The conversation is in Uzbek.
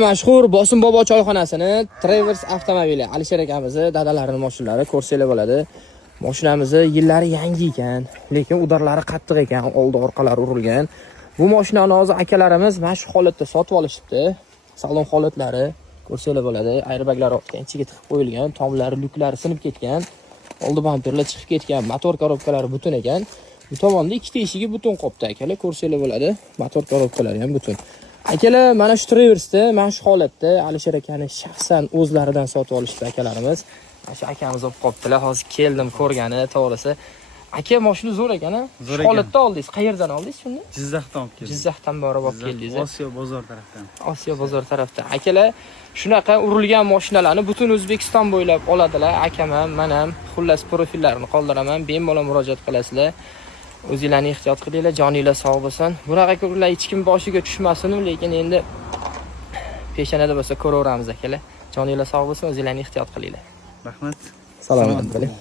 Mashhur Bosim bobo choyxonasini Travers avtomobili Alisher akamizni dadalarining mashinalari ko'rsanglar bo'ladi. Mashinamiz yillari yangi ekan, lekin udarlari qattiq ekan, oldi orqalari urilgan. Bu mashinani hozir akalarimiz mana shu holatda sotib olishibdi. Salon holatlari ko'rsanglar bo'ladi. Airbaglar ortga ichiga tiqib qo'yilgan, tomlari, lyuklari sinib ketgan. Oldi bamperlar chiqib ketgan, motor korobkalari butun ekan. Bu tomonda ikkita eshigi butun qopdi akalar, ko'rsanglar bo'ladi. Motor korobkalari ham butun. Akalar mana shu Traversda, mana shu holatda Alisher akani shaxsan o'zlaridan sotib olishdi akalarimiz. Mana shu akamiz olib qopdilar. Hozir keldim ko'rgani, to'g'risi. Aka, mashina zo'r ekan-a? Shu holatda oldingiz. Qayerdan oldingiz shuni? Jizzaxdan olib keldim. Jizzaxdan borib olib keldingiz. Osiyo bozor tarafdan. Osiyo bozor tarafdan. Akalar, shunaqa urilgan mashinalarni butun O'zbekiston bo'ylab oladilar. Akam ham, men ham, xullas profillarini qoldiraman. Bemalol murojaat qilasizlar. O'zingizlarni ehtiyot qilinglar, joninglar sog' bo'lsin. Bunaqa ko'rlar hech kim boshiga tushmasin, lekin endi peshanada bo'lsa ko'raveramiz akalar. Joninglar sog' bo'lsin, o'zingizlarni ehtiyot qilinglar. Rahmat. Salomat bo'ling.